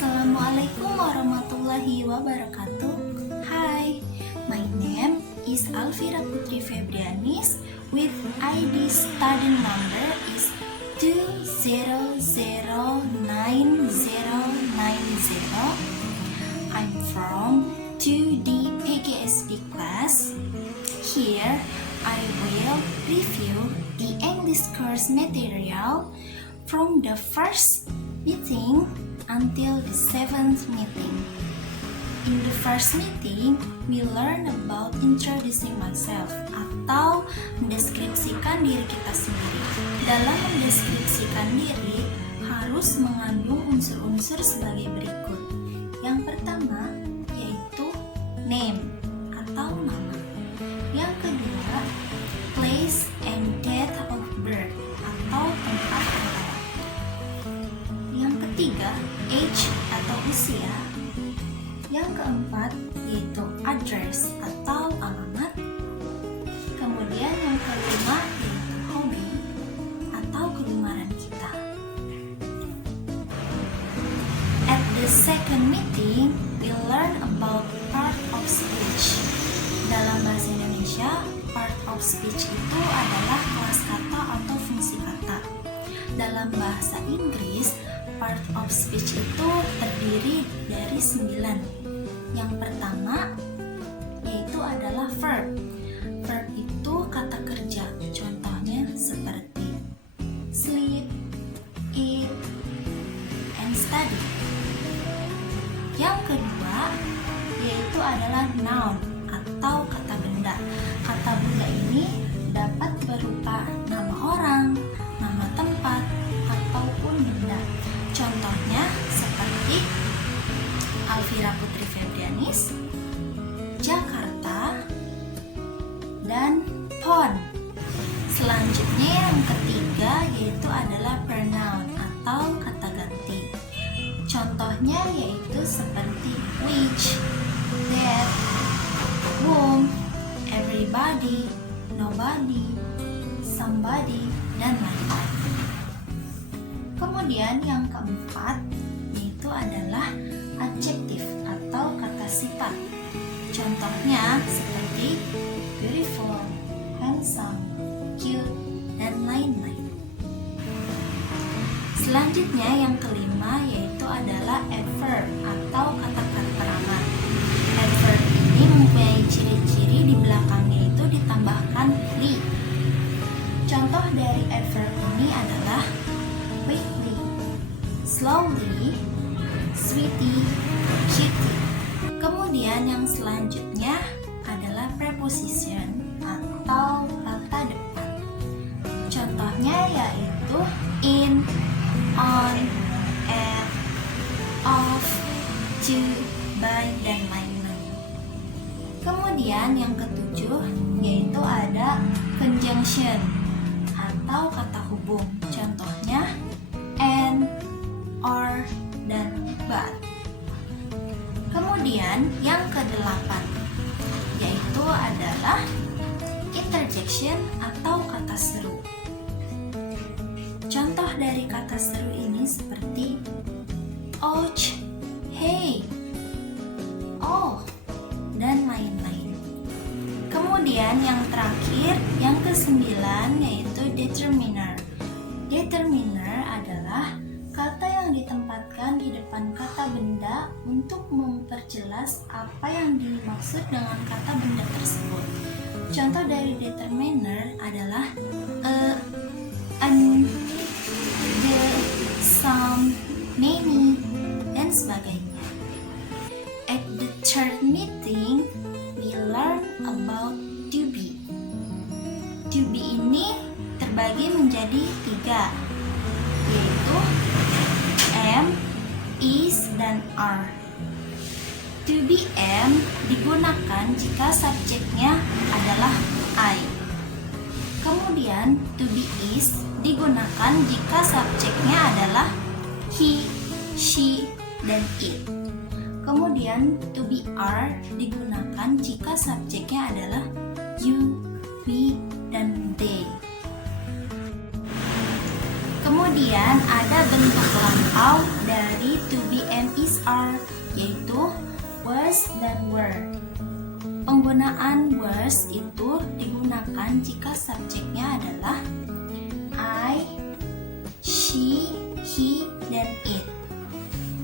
Assalamualaikum warahmatullahi wabarakatuh. Hi, my name is Alvira Putri Febrianis with ID student number is 2009090. I'm from 2D PGSD class. Here, I will review the English course material from the first meeting until the 7th meeting. In the first meeting, we learn about introducing myself atau mendeskripsikan diri kita sendiri. Dalam mendeskripsikan diri harus mengandung unsur-unsur sebagai berikut. Yang pertama yaitu name atau nama. Yang kedua, place and date of birth atau tempat kelahiran. Yang ketiga, age atau usia. Yang keempat yaitu address atau alamat. Kemudian yang kelima yaitu hobi atau kegemaran kita. At the second meeting, we learn about part of speech. Dalam bahasa Indonesia, part of speech itu adalah kelas kata atau fungsi kata. Dalam bahasa Inggris, part of speech itu terdiri dari 9. Yang pertama yaitu adalah verb. Verb itu kata kerja. Contohnya seperti sleep, eat, and study. Yang kedua yaitu adalah noun atau kata benda. Kata benda ini dapat berupa nama orang, nama tempat, ataupun benda. Contohnya seperti Alvira Putri Febrianis, Jakarta, dan pond. Selanjutnya yang ketiga yaitu adalah pronoun atau kata ganti. Contohnya yaitu seperti which, that, whom, everybody, nobody, somebody, dan lain-lain. Kemudian yang keempat yaitu adalah adjektif atau kata sifat. Contohnya seperti beautiful, handsome, cute, dan lain-lain. Selanjutnya yang kelima yaitu adalah adverb atau kata keterangan. Adverb ini mempunyai ciri-ciri di belakangnya itu ditambahkan li. Contoh dari adverb ini adalah quickly, slowly, sweetie, shitty. Kemudian yang selanjutnya adalah preposition atau kata depan. Contohnya yaitu in, on, at, of, to, by, dan lain-lain. Kemudian yang ketujuh yaitu ada conjunction atau kata hubung. Contohnya and, or, dan but. Kemudian yang kedelapan yaitu adalah interjection atau kata seru. Contoh dari kata seru ini seperti ouch, hey, oh, dan lain-lain. Kemudian yang terakhir, yang kesembilan yaitu determiner. Determiner adalah kata yang ditempatkan di depan kata benda untuk memperjelas apa yang dimaksud dengan kata benda tersebut. Contoh dari determiner adalah a, an, the, some, many, dan sebagainya. At the third meeting, we learn about to be. To be ini terbagi menjadi 3, yaitu am, is, dan are. To be am digunakan jika subjeknya adalah I. Kemudian to be is digunakan jika subjeknya adalah he, she, dan it. Kemudian to be are digunakan jika subjeknya adalah you, we, dan they. Kemudian ada bentuk lampau dari to be am is dan were. Penggunaan was itu digunakan jika subjeknya adalah I, she, he, dan it.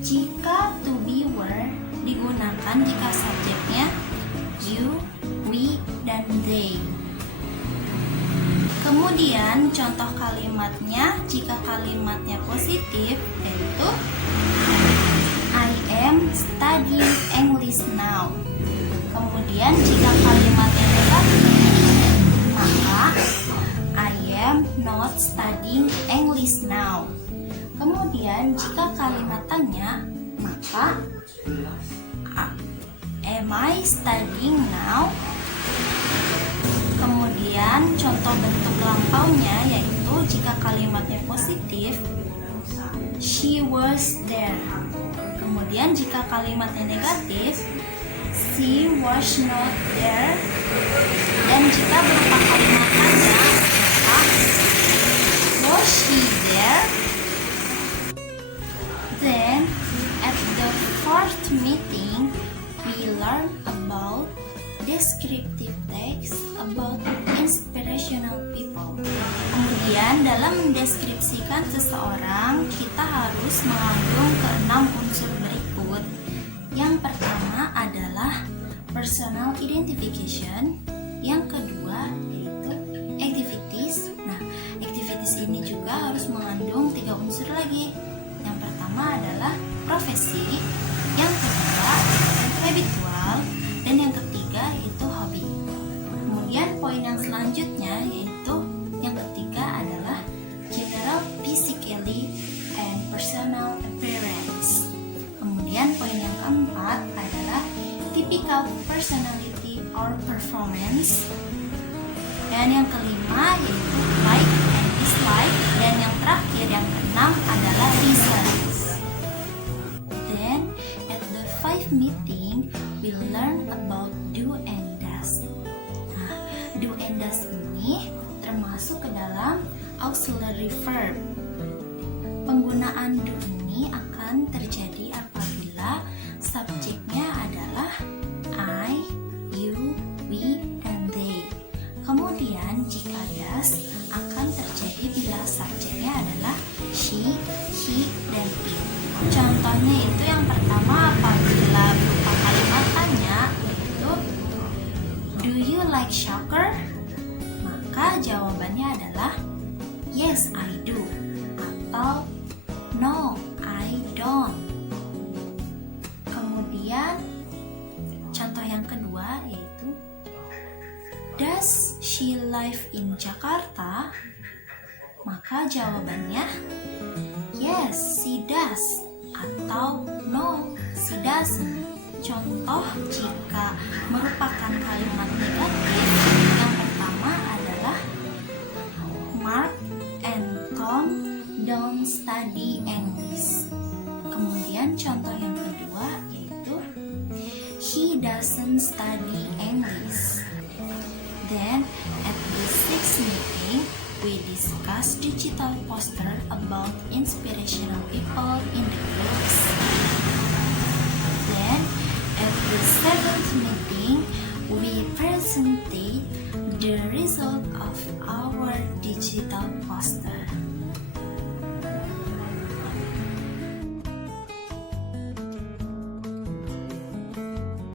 Jika to be were digunakan jika subjeknya you, we, dan they. Kemudian contoh kalimatnya jika kalimatnya positif yaitu I am studying English now. Kemudian jika kalimatnya negatif maka I am not studying English now. Kemudian jika kalimat tanya maka am I studying now? Kemudian contoh bentuk lampaunya yaitu jika kalimatnya positif she was there. Kemudian jika kalimatnya negatif she was not there. Dan jika berupa kalimat tanya maka was she there? Then at the fourth meeting we learn about descriptive text about inspirational people. Kemudian dalam mendeskripsikan seseorang kita harus mengandung keenam unsur berikut. Yang pertama adalah personal identification. Yang kedua yaitu activities. Nah, activities ini juga harus mengandung 3 unsur lagi. Yang pertama adalah profesi, yang kedua itu habitual, dan yang ketiga itu hobi. Kemudian poin yang selanjutnya yaitu yang ketiga adalah general physically and personal appearance. Kemudian poin yang keempat adalah typical personality or performance. Dan yang kelima yaitu like and dislike, dan yang terakhir yang keenam adalah reasons. Then at the 5th meeting we learn about do and does. Nah, do and does ini termasuk ke dalam auxiliary verb. Penggunaan do ini akan terjadi apabila subjeknya adalah I, you, we, and they. Kemudian jika does akan terjadi bila subjeknya adalah she, he, dan it. Contohnya itu yang pertama apabila berupa kalimat tanya itu do you like soccer? Maka jawabannya adalah yes I do atau no I don't. Kemudian contoh yang kedua yaitu does she live in Jakarta? Maka jawabannya yes she does atau no she doesn't. Contoh jika merupakan kalimat negatif yang pertama adalah Mark and Tom don't study English. Kemudian contoh yang kedua yaitu he doesn't study English. Then at the 6th meeting we discuss digital poster about inspirational people in the groups. Then at the 7th meeting we presented the result of our digital poster.